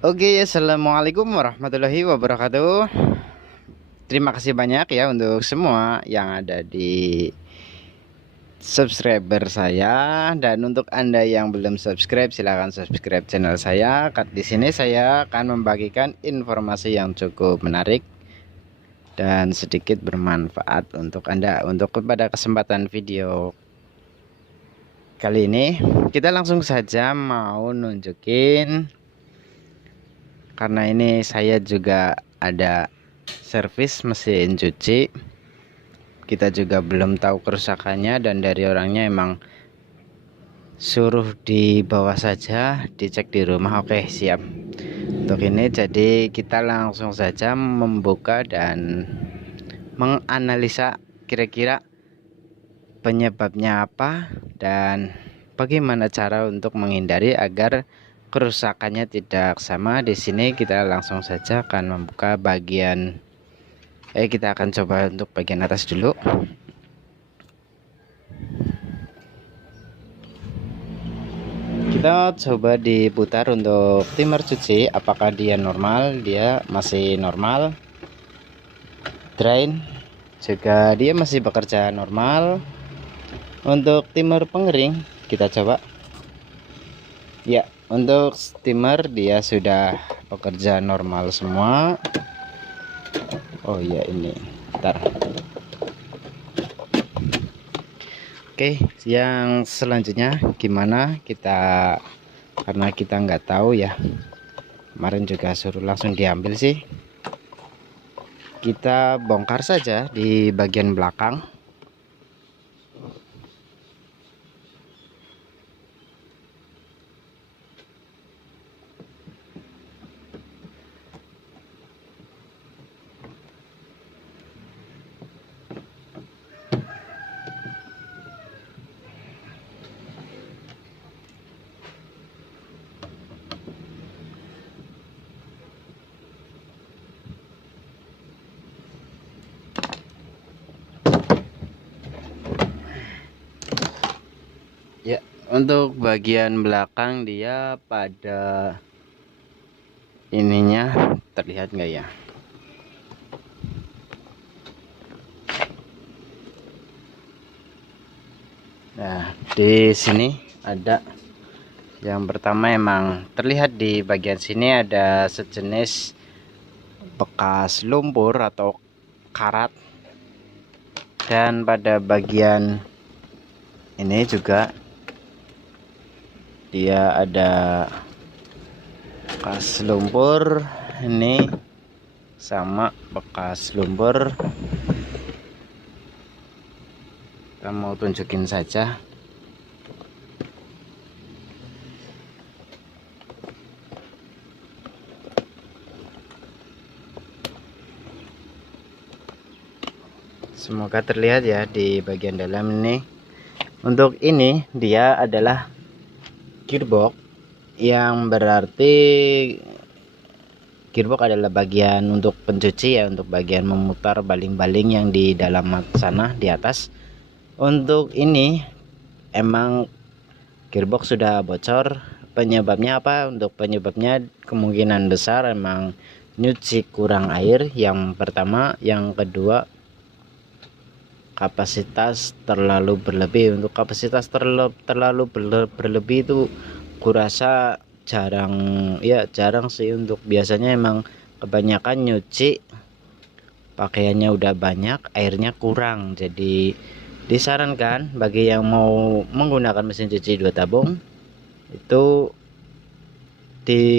Oke, assalamualaikum warahmatullahi wabarakatuh. Terima kasih banyak ya untuk semua yang ada di subscriber saya, dan untuk Anda yang belum subscribe silahkan subscribe channel saya. Di sini saya akan membagikan informasi yang cukup menarik dan sedikit bermanfaat untuk Anda. Pada kesempatan video kali ini kita langsung saja mau nunjukin, karena ini saya juga ada servis mesin cuci. Kita juga belum tahu kerusakannya, dan dari orangnya emang suruh dibawa saja dicek di rumah. Oke, siap untuk ini. Jadi kita langsung saja membuka dan menganalisa kira-kira penyebabnya apa dan bagaimana cara untuk menghindari agar kerusakannya tidak sama. Di sini kita langsung saja akan membuka bagian kita akan coba untuk bagian atas dulu. Kita coba diputar untuk timer cuci, apakah dia normal. Dia masih normal. Drain juga dia masih bekerja normal. Untuk timer pengering kita coba. Ya, untuk steamer dia sudah bekerja normal semua. Oh iya, ini bentar. Oke, yang selanjutnya gimana kita, karena kita nggak tahu ya, kemarin juga suruh langsung diambil sih. Kita bongkar saja di bagian belakang. Ya, untuk bagian belakang dia pada ininya terlihat nggak ya? Nah, di sini ada yang pertama, emang terlihat di bagian sini ada sejenis bekas lumpur atau karat, dan pada bagian ini juga dia ada bekas lumpur. Ini sama bekas lumpur. Kita mau tunjukin saja. Semoga terlihat ya di bagian dalam ini. Untuk ini dia adalah gearbox, yang berarti gearbox adalah bagian untuk pencuci ya, untuk bagian memutar baling-baling yang di dalam sana di atas. Untuk ini emang gearbox sudah bocor. Penyebabnya apa? Untuk penyebabnya kemungkinan besar emang nyuci kurang air yang pertama. Yang kedua, kapasitas terlalu berlebih. Untuk kapasitas terlalu berlebih itu kurasa jarang sih. Untuk biasanya emang kebanyakan nyuci pakaiannya udah banyak, airnya kurang. Jadi disarankan bagi yang mau menggunakan mesin cuci 2 tabung itu,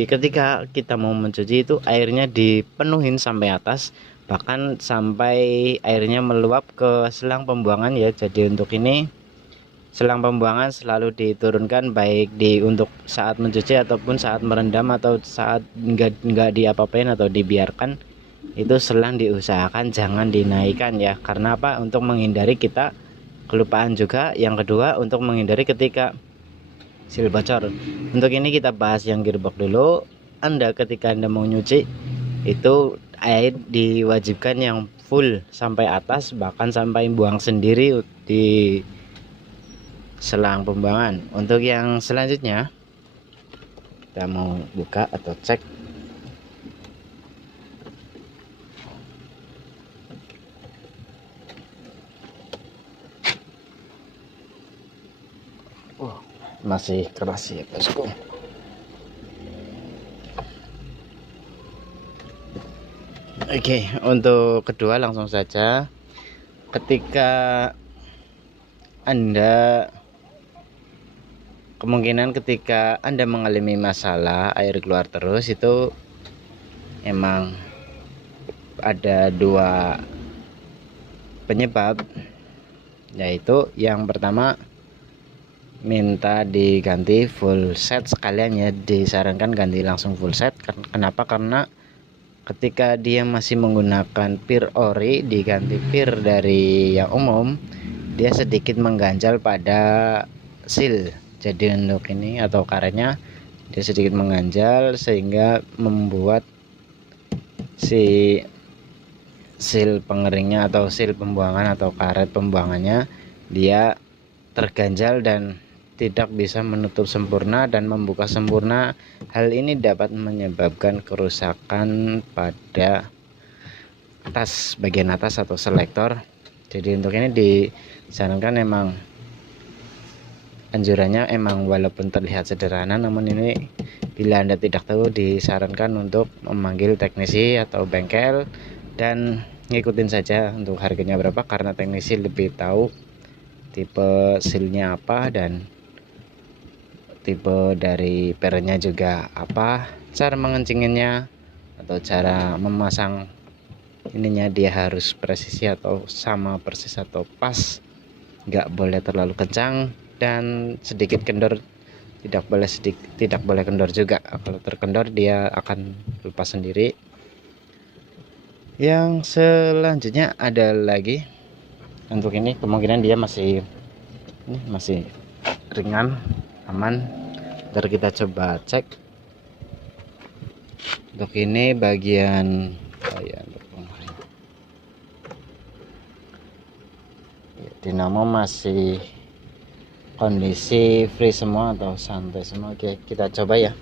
ketika kita mau mencuci itu airnya dipenuhin sampai atas, bahkan sampai airnya meluap ke selang pembuangan ya. Jadi untuk ini selang pembuangan selalu diturunkan, baik untuk saat mencuci ataupun saat merendam atau saat enggak diapa-apain atau dibiarkan. Itu selang diusahakan jangan dinaikkan ya. Karena apa? Untuk menghindari kita kelupaan juga. Yang kedua, untuk menghindari ketika sil bocor. Untuk ini kita bahas yang gearbox dulu. Ketika Anda mau nyuci itu air diwajibkan yang full sampai atas, bahkan sampai buang sendiri di selang pembuangan. Untuk yang selanjutnya kita mau buka atau cek. masih keras ya bosku. Oke, untuk kedua langsung saja. Ketika Anda ketika Anda mengalami masalah air keluar terus, itu emang ada dua penyebab, yaitu yang pertama minta diganti full set sekalian ya, disarankan ganti langsung full set. Kenapa? Karena ketika dia masih menggunakan pir ori, diganti pir dari yang umum, dia sedikit mengganjal pada seal. Jadi untuk ini atau karetnya dia sedikit mengganjal, sehingga membuat si seal pengeringnya atau seal pembuangan atau karet pembuangannya dia terganjal dan tidak bisa menutup sempurna dan membuka sempurna. Hal ini dapat menyebabkan kerusakan pada bagian atas atau selektor. Jadi untuk ini disarankan, emang anjurannya emang walaupun terlihat sederhana, namun ini bila Anda tidak tahu, disarankan untuk memanggil teknisi atau bengkel dan ngikutin saja untuk harganya berapa, karena teknisi lebih tahu tipe sealnya apa dan tipe dari pernya juga apa, cara mengencinginnya atau cara memasang ininya dia harus presisi atau sama persis atau pas, nggak boleh terlalu kencang dan sedikit kendor tidak boleh kendor juga. Kalau terkendor dia akan lepas sendiri. Yang selanjutnya ada lagi, untuk ini kemungkinan dia masih ringan, aman. Ntar kita coba cek. Untuk ini bagian dinamo masih kondisi free semua atau santai semua. Oke, kita coba ya.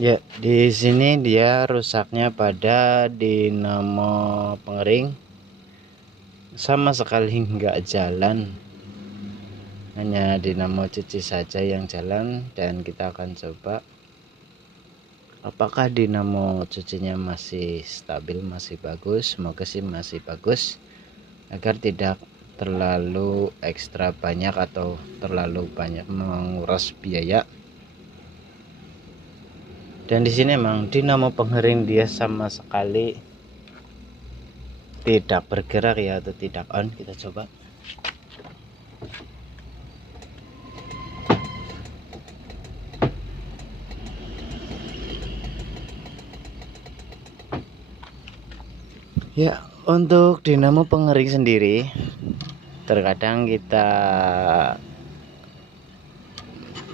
Ya, di sini dia rusaknya pada dinamo pengering, sama sekali nggak jalan, hanya dinamo cuci saja yang jalan. Dan kita akan coba apakah dinamo cucinya masih stabil, masih bagus. Semoga sih masih bagus, agar tidak terlalu ekstra banyak atau terlalu banyak menguras biaya. Dan di sini emang dinamo pengering dia sama sekali tidak bergerak ya, atau tidak on. Kita coba. Ya, untuk dinamo pengering sendiri terkadang kita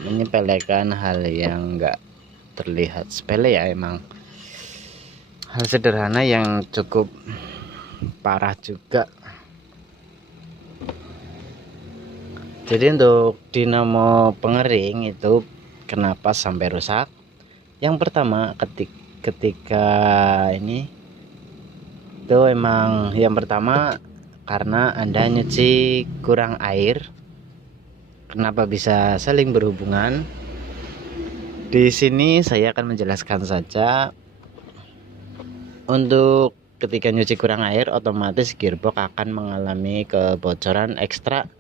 menyepelekan hal yang enggak terlihat sepele ya, emang hal sederhana yang cukup parah juga. Jadi untuk dinamo pengering itu kenapa sampai rusak? Yang pertama, ketika ini itu emang yang pertama karena Anda nyuci kurang air. Kenapa bisa saling berhubungan? Di sini saya akan menjelaskan saja. Untuk ketika nyuci kurang air, otomatis gearbox akan mengalami kebocoran ekstra,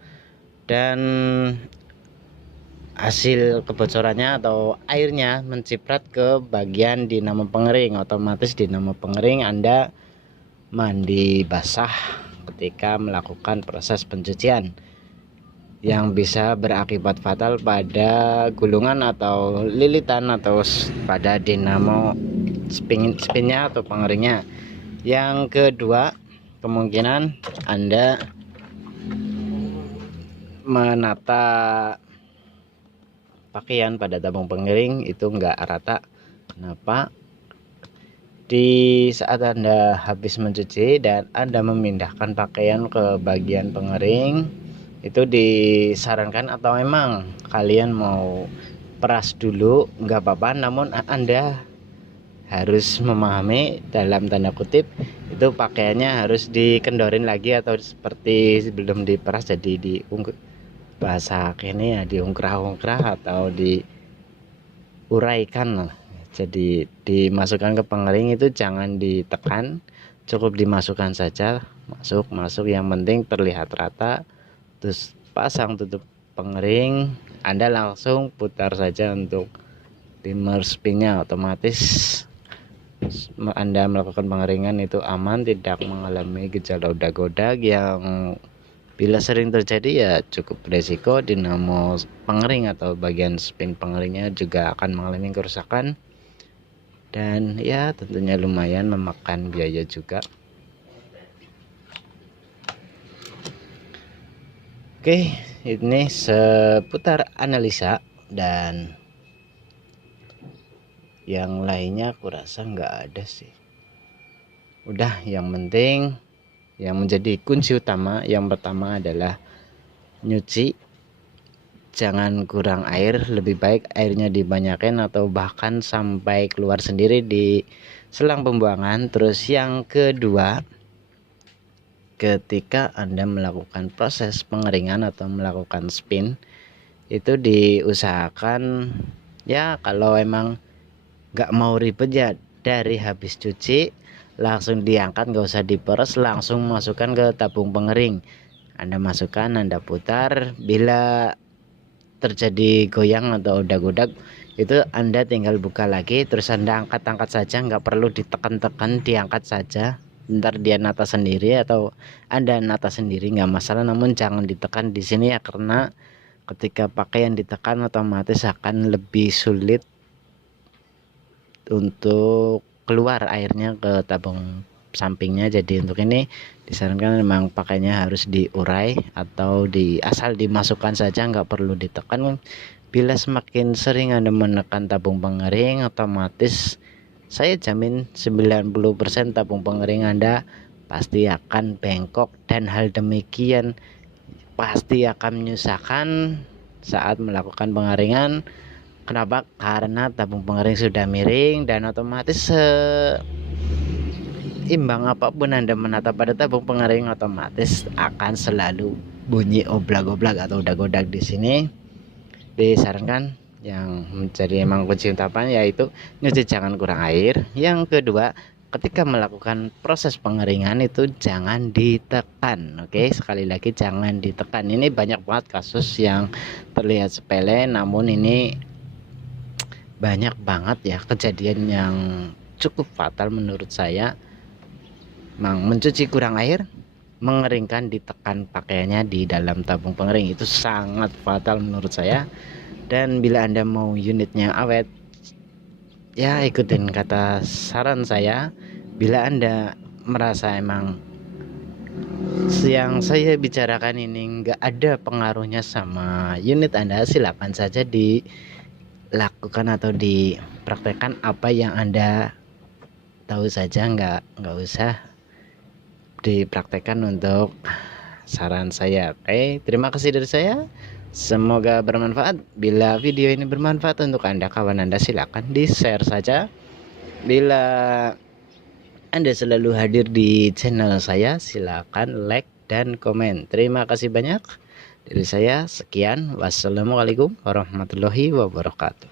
dan hasil kebocorannya atau airnya menciprat ke bagian dinamo pengering. Otomatis dinamo pengering Anda mandi basah ketika melakukan proses pencucian, yang bisa berakibat fatal pada gulungan atau lilitan atau pada dinamo spinnya atau pengeringnya. Yang kedua, kemungkinan Anda menata pakaian pada tabung pengering itu enggak rata. Kenapa? di saat Anda habis mencuci dan Anda memindahkan pakaian ke bagian pengering, itu disarankan, atau memang kalian mau peras dulu nggak apa-apa, namun Anda harus memahami dalam tanda kutip itu pakaiannya harus dikendorin lagi, atau seperti sebelum diperas jadi bahasa kini ya diungkrah-ungkrah atau diuraikan. Jadi dimasukkan ke pengering itu jangan ditekan, cukup dimasukkan saja, masuk yang penting terlihat rata, terus pasang tutup pengering. Anda langsung putar saja untuk dimmer spinnya, otomatis Anda melakukan pengeringan itu aman, tidak mengalami gejala odak-odak yang bila sering terjadi ya cukup beresiko. Dinamo pengering atau bagian spin pengeringnya juga akan mengalami kerusakan, dan ya tentunya lumayan memakan biaya juga. Oke, ini seputar analisa, dan yang lainnya aku rasa nggak ada sih. Udah, yang penting yang menjadi kunci utama yang pertama adalah nyuci. Jangan kurang air, lebih baik airnya dibanyakin atau bahkan sampai keluar sendiri di selang pembuangan. Terus yang kedua, ketika Anda melakukan proses pengeringan atau melakukan spin, itu diusahakan ya kalau emang nggak mau ribet ya dari habis cuci langsung diangkat, nggak usah diperes, langsung masukkan ke tabung pengering. Anda masukkan, Anda putar, bila terjadi goyang atau odak-odak itu Anda tinggal buka lagi, terus Anda angkat-angkat saja, nggak perlu ditekan-tekan, diangkat saja, ntar dia nata sendiri atau Anda nata sendiri nggak masalah, namun jangan ditekan di sini ya, karena ketika pakaian ditekan otomatis akan lebih sulit untuk keluar airnya ke tabung sampingnya. Jadi untuk ini disarankan memang pakainya harus diurai atau asal dimasukkan saja, nggak perlu ditekan. Bila semakin sering Anda menekan tabung pengering, otomatis saya jamin 90% tabung pengering Anda pasti akan bengkok, dan hal demikian pasti akan menyusahkan saat melakukan pengeringan. Kenapa? Karena tabung pengering sudah miring, dan otomatis imbang apapun Anda menata pada tabung pengering otomatis akan selalu bunyi oblak-oblak atau odak-odak. Di sini disarankan yang menjadi emang kunci utama yaitu nyuci, jangan kurang air. Yang kedua, ketika melakukan proses pengeringan itu jangan ditekan. Oke, sekali lagi jangan ditekan. Ini banyak banget kasus yang terlihat sepele, namun ini banyak banget ya kejadian yang cukup fatal menurut saya. Mencuci kurang air, mengeringkan, ditekan pakaiannya di dalam tabung pengering, itu sangat fatal menurut saya. Dan bila Anda mau unitnya awet, ya ikutin kata saran saya. Bila Anda merasa emang yang saya bicarakan ini nggak ada pengaruhnya sama unit Anda, silakan saja dilakukan atau dipraktekkan apa yang Anda tahu saja, nggak usah dipraktekkan untuk saran saya. Oke, terima kasih dari saya, semoga bermanfaat. Bila video ini bermanfaat untuk Anda, kawan Anda, silakan di share saja. Bila Anda selalu hadir di channel saya, silakan like dan komen. Terima kasih banyak dari saya, sekian, wassalamualaikum warahmatullahi wabarakatuh.